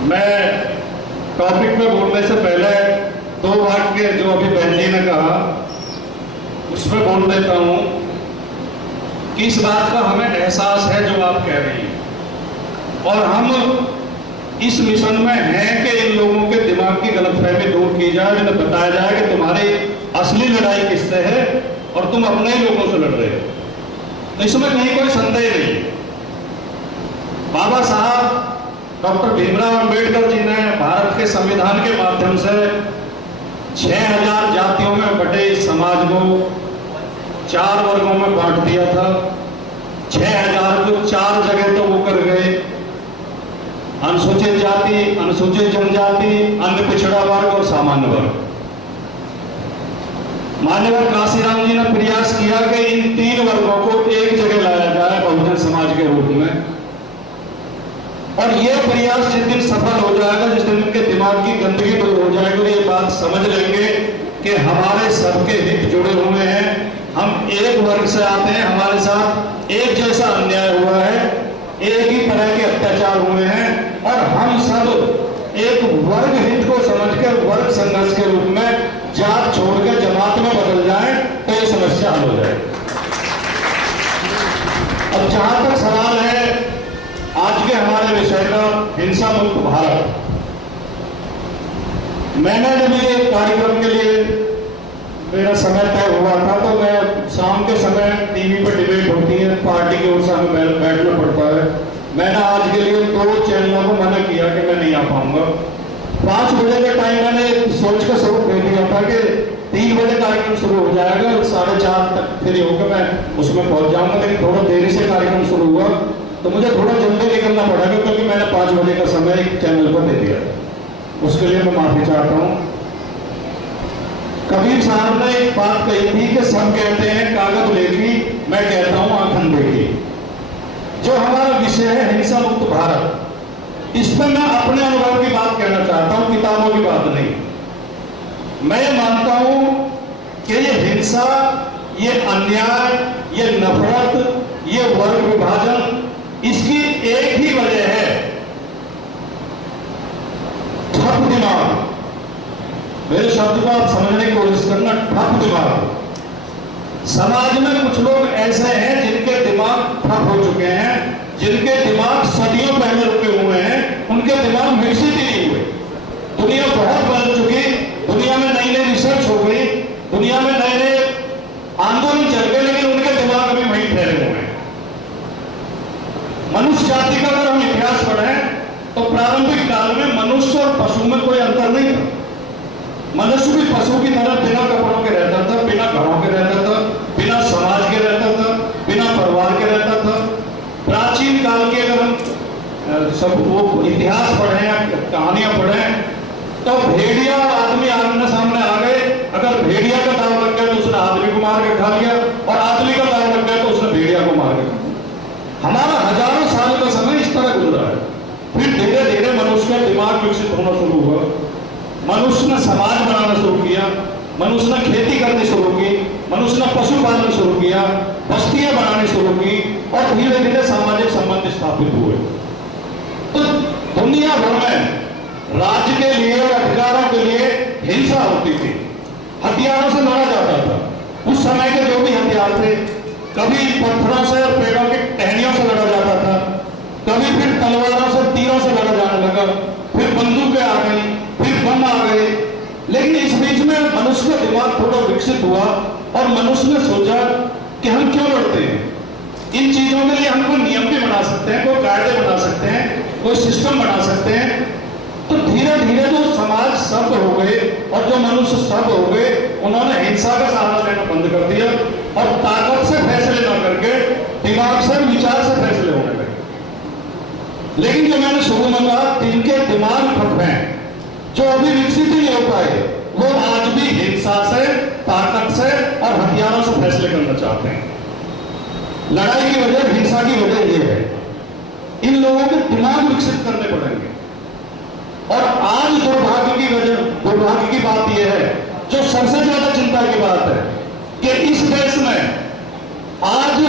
मैं टॉपिक में बोलने से पहले दो वाक्य जो अभी बहन जी ने कहा उसमें बोल देता हूं कि इस बात का हमें एहसास है जो आप कह रही हैं, और हम इस मिशन में हैं कि इन लोगों के दिमाग की गलतफहमी दूर की जाए, इन्हें बताया जाए कि तुम्हारी असली लड़ाई किससे है और तुम अपने ही लोगों से लड़ रहे हो। तो इसमें कहीं कोई संदेह नहीं। बाबा साहब डॉक्टर भीमराव अंबेडकर जी ने भारत के संविधान के माध्यम से 6000 जातियों में बटे इस समाज को 4 वर्गों में बांट दिया था। 6000 को 4 जगह तो वो कर गए, अनुसूचित जाति, अनुसूचित जनजाति, अन्य पिछड़ा वर्ग और सामान्य वर्ग। मान्यवर काशीराम जी ने प्रयास किया कि इन 3 वर्गों को एक जगह लाया जाए बहुजन समाज के रूप में, और ये प्रयास जिस दिन सफल हो जाएगा, जिस दिन उनके दिमाग की गंदगी दूर हो जाएगी, ये बात समझ लेंगे कि हमारे सबके हित जुड़े हुए हैं, हम एक वर्ग से आते हैं, हमारे साथ एक जैसा अन्याय हुआ है, एक ही तरह के अत्याचार हुए हैं, और हम सब एक वर्ग हित को समझकर वर्ग संघर्ष के रूप में जात छोड़कर जमात में बदल जाए तो ये समस्या हल हो जाए। अब जहां तक सवाल है आज के हमारे विषय का, हिंसा मुक्त भारत, मैंने जब ये कार्यक्रम के लिए मेरा समय तय हुआ था तो मैं शाम के समय टीवी पर डिबेट होती है, पार्टी की ओर से हमें बैठना पड़ता है। मैंने आज के लिए 2 चैनलों को मना किया कि मैं नहीं आ पाऊंगा। 5 बजे का टाइम मैंने सोच कर शुरू कर दिया था कि 3 बजे कार्यक्रम शुरू हो जाएगा और 4:30 तक फ्री होकर मैं उसमें पहुंच जाऊंगा, लेकिन थोड़ा देरी से कार्यक्रम शुरू हुआ तो मुझे थोड़ा जल्दी निकलना पड़ेगा क्योंकि मैंने 5 बजे का समय एक चैनल पर दे दिया। उसके लिए मैं माफी चाहता हूं। कबीर साहब ने एक बात कही थी कि सब कहते हैं कागज लेखी, मैं कहता हूं आंखन देखी। जो हमारा विषय है हिंसा मुक्त भारत, इस पर मैं अपने अनुभव की बात कहना चाहता हूं, किताबों की बात नहीं। मैं मानता हूं कि ये हिंसा, ये अन्याय, ये नफरत, ये वर्ग विभाजन, इसकी एक ही वजह है ठप दिमाग। मेरे शब्द को आप समझने की कोशिश करना, ठप दिमाग। समाज में कुछ लोग ऐसे हैं जिनके दिमाग ठप हो चुके हैं, जिनके दिमाग सदियों पहले रुके हुए हैं, उनके दिमाग विकसित ही नहीं हुए। दुनिया बहुत बदल चुकी, दुनिया में नई नई रिसर्च हो गई, दुनिया में नए नए आंदोलन चल गए, लेकिन उनके दिमाग अभी वहीं ठहरे हुए हैं। मनुष्य जाति का अगर हम इतिहास पढ़ें तो प्रारंभिक काल में मनुष्य और पशु में कोई अंतर नहीं था। मनुष्य भी पशु की तरह बिना कपड़ों के रहता था, बिना घरों के रहता था, बिना समाज के रहता था, बिना परिवार के रहता था। प्राचीन काल के अगर हम सब वो इतिहास पढ़ें, कहानियां पढ़ें, तो भेड़िया और आदमी आमने सामने आ गए। अगर भेड़िया का दाव लग गया तो उसने आदमी को मार के खा लिया, और आदमी का दाव लग गया तो उसने भेड़िया को मार के खा लिया। हमारा हजारों साल का समय इस तरह गुजरा है। फिर धीरे धीरे मनुष्य का दिमाग विकसित होना शुरू हुआ, मनुष्य ने समाज बनाना शुरू किया, मनुष्य ने खेती करनी शुरू की, मनुष्य ने पशुपालन शुरू किया, बस्तियां बनानी शुरू की, और धीरे धीरे सामाजिक संबंध स्थापित हुए। तो दुनिया भर में राज्य के लिए और अधिकारों के लिए हिंसा होती थी, हथियारों से लड़ा जाता था। उस समय के जो भी हथियार थे, कभी पत्थरों से और पेड़ों की टहनियों से लड़ा जाता था, कभी फिर तलवारों से, तीरों से लड़ा जाने लगा, फिर बंदूकें आ गई, फिर बम आ गए। लेकिन इस बीच में मनुष्य का दिमाग थोड़ा विकसित हुआ और मनुष्य ने सोचा कि हम क्यों लड़ते हैं। इन चीजों के लिए हम कोई नियम भी बना सकते हैं, कोई कायदे बना सकते हैं, कोई सिस्टम बना सकते हैं। तो धीरे धीरे जो समाज स्तब्ध हो गए और जो मनुष्य स्तब्ध हो गए, उन्होंने हिंसा का सहारा लेना बंद कर दिया और ताकत से फैसले न करके दिमाग से, विचार से फैसले होने लगे। लेकिन जो मैंने शुरू में कहा, जिनके दिमाग ठप हैं, जो अभी विकसित ही नहीं हो पाए, वो आज भी हिंसा से, ताकत से और हथियारों से फैसले करना चाहते हैं। लड़ाई की वजह, हिंसा की वजह यह है, इन लोगों के दिमाग विकसित करने पड़ेंगे। और आज दुर्भाग्य की बात यह है, जो सबसे ज्यादा चिंता की बात है, कि इस देश में आज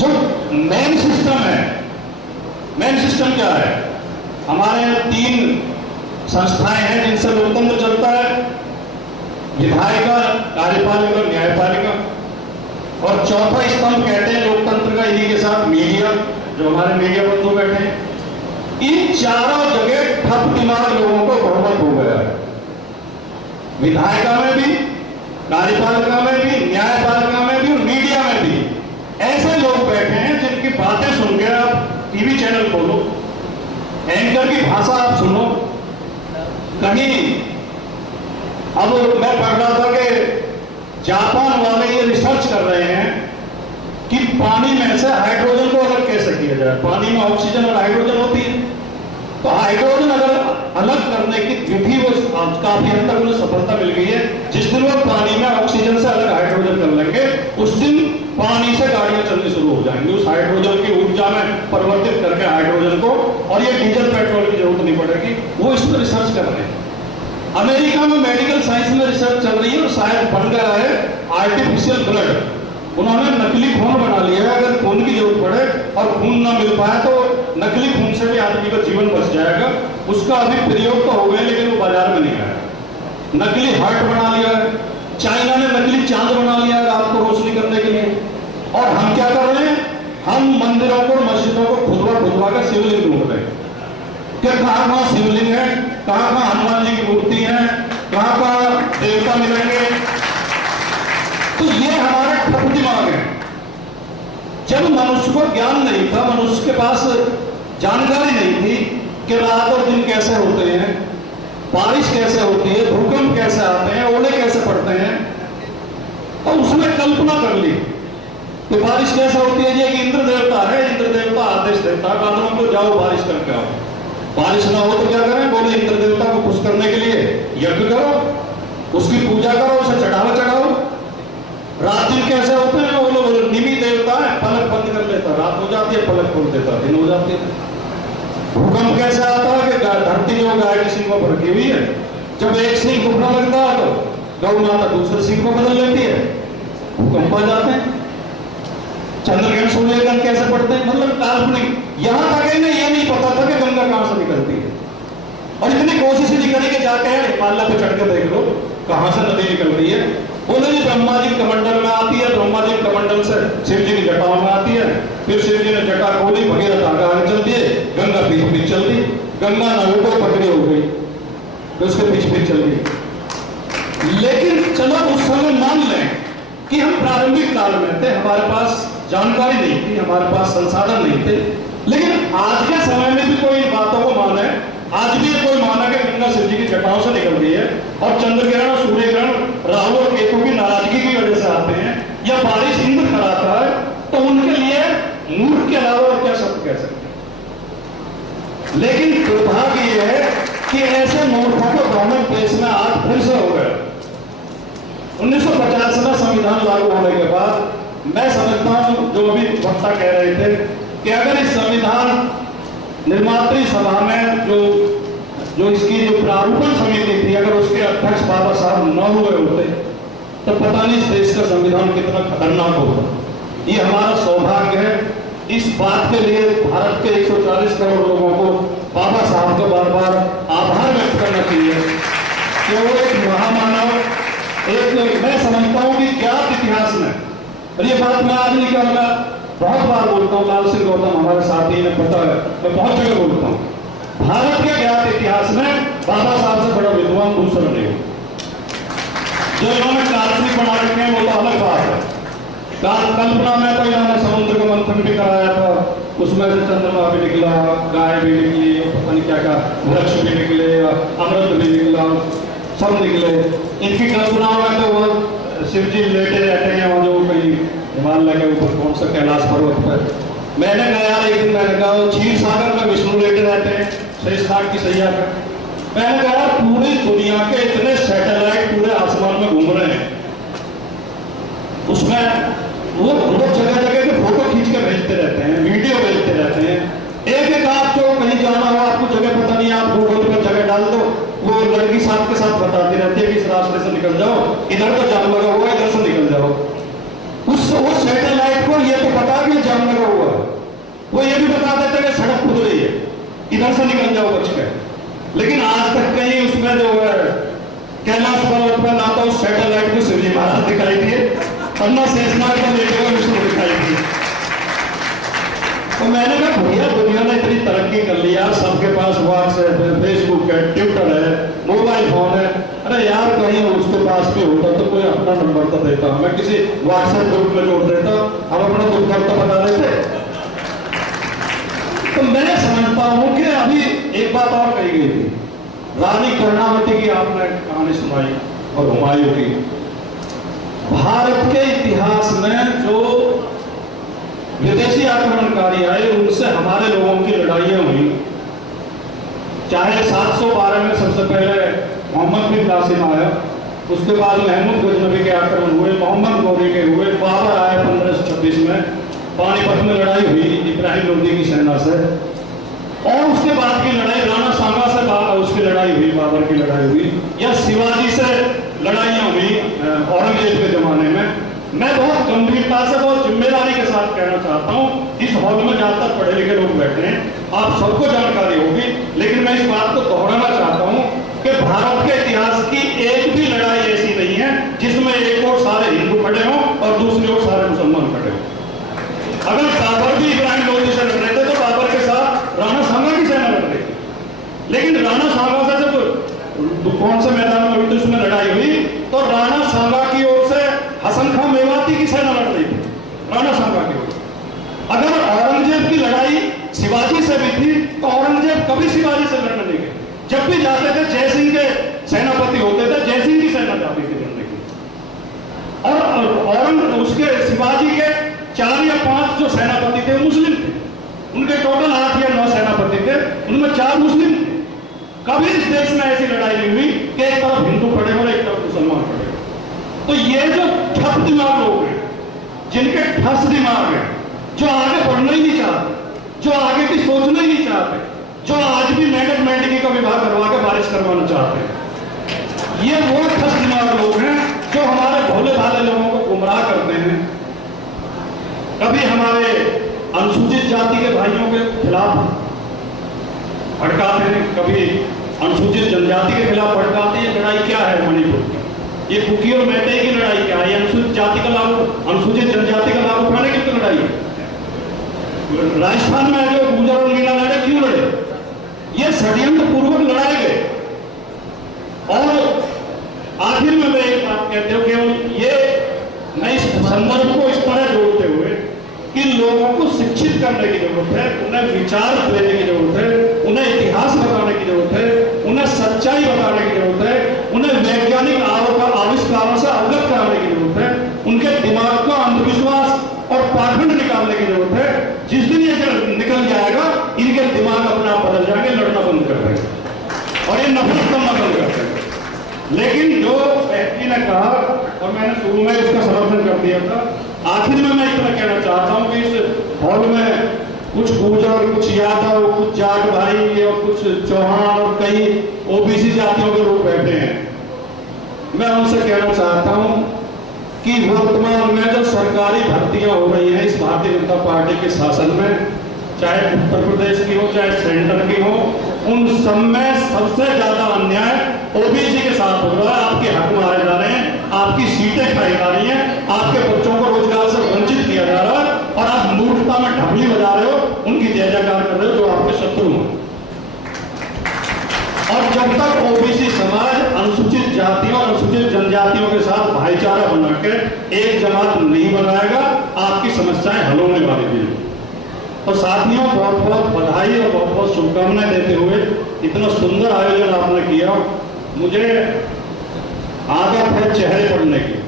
जो मेन सिस्टम है, मेन सिस्टम क्या है? हमारे 3 संस्थाएं हैं जिनसे लोकतंत्र चलता है, विधायिका, कार्यपालिका, न्यायपालिका, और चौथा स्तंभ कहते हैं लोकतंत्र का इन्हीं के साथ मीडिया, जो हमारे मीडिया बंधु बैठे हैं। इन चारों जगह ठप दिमाग लोगों को बहुमत हो गया है, विधायिका में भी, कार्यपालिका में भी, न्यायपालिका में भी और मीडिया में भी। ऐसे लोग बैठे हैं जिनकी बातें सुन के आप टीवी चैनल खोलो, एंकर की भाषा आप सुनो, कहीं अब मैं पढ़ रहा था कि जापान वाले ये रिसर्च कर रहे हैं कि पानी में से हाइड्रोजन को अलग कैसे किया जाए। पानी में ऑक्सीजन और हाइड्रोजन होती है, तो हाइड्रोजन अगर अलग करने की विधि वो काफी हद तक उन्हें सफलता मिल गई है। जिस दिन वो पानी में ऑक्सीजन से अलग हाइड्रोजन कर लेंगे, उस दिन पानी से गाड़ियां चलनी शुरू हो जाएंगी, उस हाइड्रोजन की ऊर्जा में परिवर्तित करके हाइड्रोजन को, और ये डीजल पेट्रोल की जरूरत नहीं पड़ेगी। वो इस पर रिसर्च कर रहे हैं। अमेरिका में मेडिकल साइंस में रिसर्च चल रही है और शायद बन गया है आर्टिफिशियल ब्लड। उन्होंने नकली खून बना लिया है, अगर खून की जरूरत पड़े और खून ना मिल पाए तो नकली खून से भी आदमी का जीवन बच जाएगा। उसका अभी प्रयोग तो हो गया लेकिन वो बाजार में नहीं आया। नकली हार्ट बना लिया है, चाइना ने नकली चांद बना लिया है रात को रोशनी करने के लिए। और हम क्या कर रहे हैं, हम मंदिरों को, मस्जिदों को खुदवा कर शिवलिंग ढूंढ रहे हैं कि कहाँ शिवलिंग है, कहाँ हनुमान जी की मूर्ति है, कहाँ देवता मिलेंगे। तो ये हमारा ठप दिमाग है। जब मनुष्य को ज्ञान नहीं था, मनुष्य के पास जानकारी नहीं थी कि रात और दिन कैसे होते हैं, बारिश कैसे होती है, भूकंप कैसे आते हैं, ओले कैसे पड़ते हैं, और उसने कल्पना कर ली कि बारिश कैसे होती है। ये कि इंद्र देवता है, इंद्र देवता आदेश देता है बादलों को, जाओ बारिश करके आओ। बारिश ना हो तो क्या करें, बोले इंद्र देवता को खुश करने के लिए यज्ञ करो, उसकी पूजा करो, उसे चढ़ावा चढ़ाओ। रात दिन कैसे होते हैं, वो लोग निमी देवता है, पलक बंद कर लेता, रात हो जाती है, पलक खोल देता, दिन हो जाती है। भूकंप कैसे आता है कि धरती जो गाय के सिंगों पर रखी हुई है, जब एक सिंह उठने लगता है तो गौ माता दूसरे सिंह को बदल लेती है, भूकंप आ जाते हैं। चंद्रग्रहण सूर्यग्रहण कैसे पड़ते हैं, मतलब काल्पनिक। यहां तक इन्हें यह नहीं पता था कि गंगा कहां से निकलती है, और इतनी कोशिश नहीं करी कि जाके हिमालय पे चढ़ के देख लो कहां से नदी निकल रही है। बोले जी ब्रह्मा जी कमंडल में आती है, ब्रह्मा जी कमंडल से शिव जी की जटाओं में आती है, फिर शिव जी ने जटा खोली, भगीरथ आगे चल दिए, गंगा पीछे पीछे चल दी, गंगा नदी को पकड़ी हो गई, तो उसके पीछे पीछे चल गई। लेकिन चलो उस समय मान लें कि हम प्रारंभिक काल में थे, हमारे पास जानकारी नहीं थी, हमारे पास संसाधन नहीं थे, लेकिन आज के समय में भी कोई इन बातों को माने। आज भी कोई माना कि गंगा शिव जी की जटाओं से निकल रही है, और चंद्र ग्रहण और सूर्य ग्रहण राहु और केतु की नाराजगी की वजह से आते हैं, या बारिश इंद्र कराता है, तो उनके लिए मूर्ख के अलावा और क्या शब्द कह सकते हैं। लेकिन दुर्भाग्य यह है कि ऐसे मूर्खों को बहुमत देश में आज फिर से हो गया। 1950 में संविधान लागू होने के बाद मैं समझता हूं, जो अभी वक्ता कह रहे थे, कि अगर इस संविधान निर्मात्री सभा में जो इसकी जो प्रारूपण समिति थी, अगर उसके अध्यक्ष बाबा साहब न हुए होते तो पता नहीं इस देश का संविधान कितना खतरनाक होता। ये हमारा सौभाग्य है। इस बात के लिए भारत के 140 करोड़ लोगों को बाबा साहब का बार बार आभार व्यक्त करना चाहिए कि वो एक महामानव, एक मैं समझता हूं कि ज्ञात इतिहास में, और ये बात मैं आज नहीं कहूंगा, बहुत बार बोलता हूँ, लाल सिंह गौतम हमारे साथी ने पता है, मैं बहुत जगह बोलता हूँ, भारत के ज्ञात इतिहास में बाबा साहब से बड़ा विद्वान दूसरा नहीं हो। जो इन्होंने काल्पनिक बना रखे हैं वो तो अलग बात है। कल्पना में तो इन्होंने समुद्र का मंथन भी कराया था, उसमें से चंद्रमा भी निकला, गाय भी निकली, पता नहीं क्या क्या, वृक्ष भी निकले, अमृत भी निकला, सब निकले। इनकी कल्पनाओं में तो वो शिव जी लेटे रहते हैं वहाँ, जो कहीं हिमालय के ऊपर कौन सा कैलाश पर्वत पर। मैंने कहा यार, एक दिन मैंने कहा क्षीर सागर में विष्णु लेटे रहते हैं शेषनाग की सैया पर। मैंने कहा पूरी दुनिया के इतने सैटेलाइट पूरे आसमान में घूम रहे हैं, उसमें वो जगह जगह के फोटो खींच के भेजते रहते हैं, वीडियो भेजते रहते हैं। एक आपको कहीं जाना हो, आपको जगह पता नहीं, आप गूगल पर जगह डाल दो, वो लड़की साथ के साथ बताती रहती है कि इस रास्ते से निकल जाओ, इधर तो जाम लगा हुआ, इधर से निकल जाओ। उस सैटेलाइट को ये तो पता कि जाम लगा हुआ है, वो ये भी बता देते कि सड़क खुद रही है, इधर से निकल जाओ बच के। लेकिन आज तक कहीं उसमें जो है कैलाश पर्वत पर ना तो सैटेलाइट को शिवजी महाराज दिखाई दिए और ना शेषनाग का बेटे को विष्णु दिखाई दिए। तो मैंने कहा भैया दुनिया ने इतनी तरक्की कर लिया, सबके पास व्हाट्सएप है, फेसबुक है, ट्विटर है, मोबाइल फोन है। अरे यार कहीं उसके पास भी होता तो कोई अपना नंबर तो देता, मैं किसी व्हाट्सएप ग्रुप में जोड़ देता, हम अपना दुख दर्द तो बता देते। तो मैं समझता हूं कि अभी एक बात और कही गई थी, रानी कर्णावती की आपने कहानी सुनाई और हुमायूं की। भारत के इतिहास में जो विदेशी आक्रमणकारी आए उनसे हमारे लोगों की लड़ाइयां हुई, चाहे 712 में सबसे पहले मोहम्मद बिन कासिम आया, उसके बाद महमूद गजनबी के आक्रमण हुए, मोहम्मद गौरी के हुए, बाबर आए 1526 में, पानीपत में लड़ाई हुई इब्राहिम लोदी की सेना से, और उसके बाद की लड़ाई राणा सांगा से उसकी लड़ाई हुई, बाबर की लड़ाई हुई, या शिवाजी से लड़ाइयां हुई औरंगजेब के जमाने में। मैं बहुत गंभीरता से, बहुत जिम्मेदारी के साथ कहना चाहता हूं, इस हॉल में ज्यादातर पढ़े लिखे लोग बैठे हैं, आप सबको जानकारी होगी, लेकिन मैं इस बात को दोहराना चाहता हूं कि भारत के इतिहास की एक भी लड़ाई ऐसी नहीं है जिसमें एक ओर सारे हिंदू खड़े हों और दूसरी ओर सारे मुसलमान खड़े हों। अगर बाबर भी इब्राहिम लोदी से लड़ रहे थे तो बाबर के साथ राणा सांगा की सेना लड़ रही थी, लेकिन राणा सांगा से जब कौन से मैदान में हुई तो उसमें लड़ाई हुई तो राणा सांगा की ओर से हसन खां मेवाती की सेना लड़ रही थी, राणा सांगा की ओर। अगर औरंगजेब की लड़ाई शिवाजी से भी थी तो औरंगजेब कभी शिवाजी से लड़ने नहीं गए, जब भी जाते थे जय सिंह के सेनापति होते थे, जय सिंह की सेना जाती थी लड़ने की। और उसके शिवाजी के 4 या 5 जो सेनापति थे वो मुस्लिम थे, उनके टोटल 8 या 9 सेनापति थे, उनमें 4 मुस्लिम थे। कभी इस देश में ऐसी लड़ाई नहीं हुई कि एक तरफ हिंदू खड़े हो एक तरफ मुसलमान खड़े हो। तो ये जो ठप दिमाग लोग हैं, जिनके ठस दिमाग है, जो आगे बढ़ना ही नहीं चाहते, जो आगे की सोचना ही नहीं चाहते, जो आज भी मैनेजमेंट का विभाग करवा के बारिश करवाना चाहते हैं, ये वो ठस दिमाग लोग हैं जो हमारे भोले भाले लोगों को गुमराह करते हैं। कभी हमारे अनुसूचित जाति के भाइयों के खिलाफ भड़काते हैं, कभी अनुसूचित जनजाति के खिलाफ भड़काते हैं। लड़ाई क्या है मणिपुर की? ये कुकी और मैते की लड़ाई क्या है? अनुसूचित जाति का लाभ, अनुसूचित जनजाति का लाभ उठाने की तो लड़ाई है। राजस्थान में जो गुर्जर और मीणा लड़े, क्यों लड़े? ये षड्यंत्र पूर्वक लड़ाए गए। और आखिर में मैं एक बात कहते हो, केवल ये नए संदर्भ को इस तरह जोड़ते हुए कि लोगों को शिक्षित करने की जरूरत है, उन्हें विचार देने की जरूरत है, उन्हें इतिहास बताने की जरूरत है, उन्हें सच्चाई बताने की जरूरत है, उन्हें वैज्ञानिक आविष्कारों से अवगत कराने की जरूरत है, उनके दिमाग को अंधविश्वास और पाखंड निकालने की जरूरत है। जिस दिन ये निकल जाएगा इनके दिमाग अपने आप बदल जाएंगे, लड़ना बंद कर देंगे और ये नफरत करना बंद कर देंगे। लेकिन जो व्यक्ति ने कहा और मैंने शुरू में इसका समर्थन कर दिया था, आखिर में मैं इतना कहना चाहता हूं कि इस हॉल में कुछ गुर्जर, कुछ यादव, कुछ जाट भाई और कुछ चौहान और कई ओबीसी जातियों के लोग बैठे हैं। मैं उनसे कहना चाहता हूं कि वर्तमान में जो सरकारी भर्तियां हो रही हैं इस भारतीय जनता पार्टी के शासन में, चाहे उत्तर प्रदेश की हो चाहे सेंटर की हो, उन सब में सबसे ज्यादा अन्याय ओबीसी के साथ हो रहा है। आपके हक मारे जा रहे हैं, आपकी सीटें खाई जा रही हैं, आपके बच्चों को रोजगार से वंचित किया जा रहा है और आप मूर्खता में ढबली बजा रहे हो, उनकी जय जयकार कर रहे हो जो आपके शत्रु हैं। और जब तक ओबीसी समाज अनुसूचित जातियों और अनुसूचित जनजातियों के साथ भाईचारा बना के एक जमात नहीं बनाएगा, आपकी समस्याएं हल होने वाली थी। तो साथियों, बहुत बहुत बधाई और बहुत बहुत शुभकामनाएं देते हुए इतना सुंदर आयोजन आपने किया। मुझे आदत है चेहरे पढ़ने की,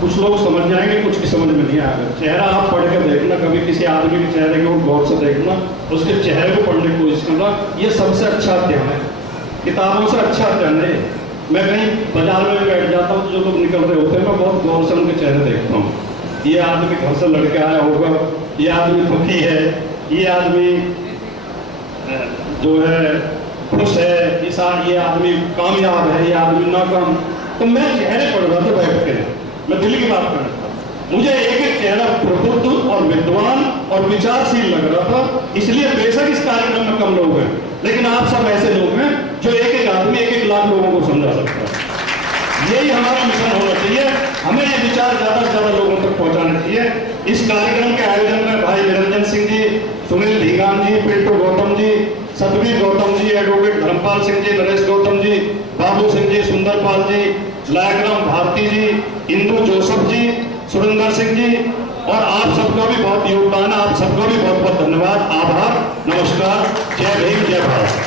कुछ लोग समझ जाएंगे, कुछ की समझ में नहीं आएगा। चेहरा आप पढ़ के देखना, कभी किसी आदमी के चेहरे को गौर से देखना, उसके चेहरे को पढ़ने की कोशिश करना, ये सबसे अच्छा अध्ययन है। किताबों से अच्छा अध्ययन है। मैं कहीं बाजार में बैठ जाता हूँ, जो लोग निकल रहे होते हैं, मैं बहुत गौर से उनके चेहरे देखता हूँ। ये आदमी घर से लड़के आया होगा, ये आदमी दुखी है, ये आदमी जो है खुश है, ये आदमी कामयाब है, ये आदमी नाकाम। तो मैं चेहरे पढ़ रहा था बैठ के, मैं दिल की बात करना था। मुझे एक एक चेहरा प्रबुद्ध और विद्वान और विचारशील लग रहा था। इसलिए बेशक इस कार्यक्रम में कम लोग हैं, लेकिन आप सब ऐसे लोग हैं जो एक एक आदमी 1-1 लाख लोगों को समझा सकता है। यही हमारा मिशन होना चाहिए। हमें ये विचार ज्यादा से ज्यादा लोगों तक पहुंचाना चाहिए। इस कार्यक्रम के आयोजन में भाई निरंजन सिंह जी, सुनील धीगान जी, पिंटू गौतम जी, सतवीर गौतम जी, एडवोकेट धर्मपाल सिंह जी, नरेश गौतम जी, बाबू सिंह जी, सुंदरपाल जी, लायकराम भारती जी, इंदू जोसफ जी, सुरेंद्र सिंह जी और आप सबका भी बहुत योगदान है। आप सबका भी बहुत बहुत धन्यवाद, आभार, नमस्कार, जय भीम, जय भारत।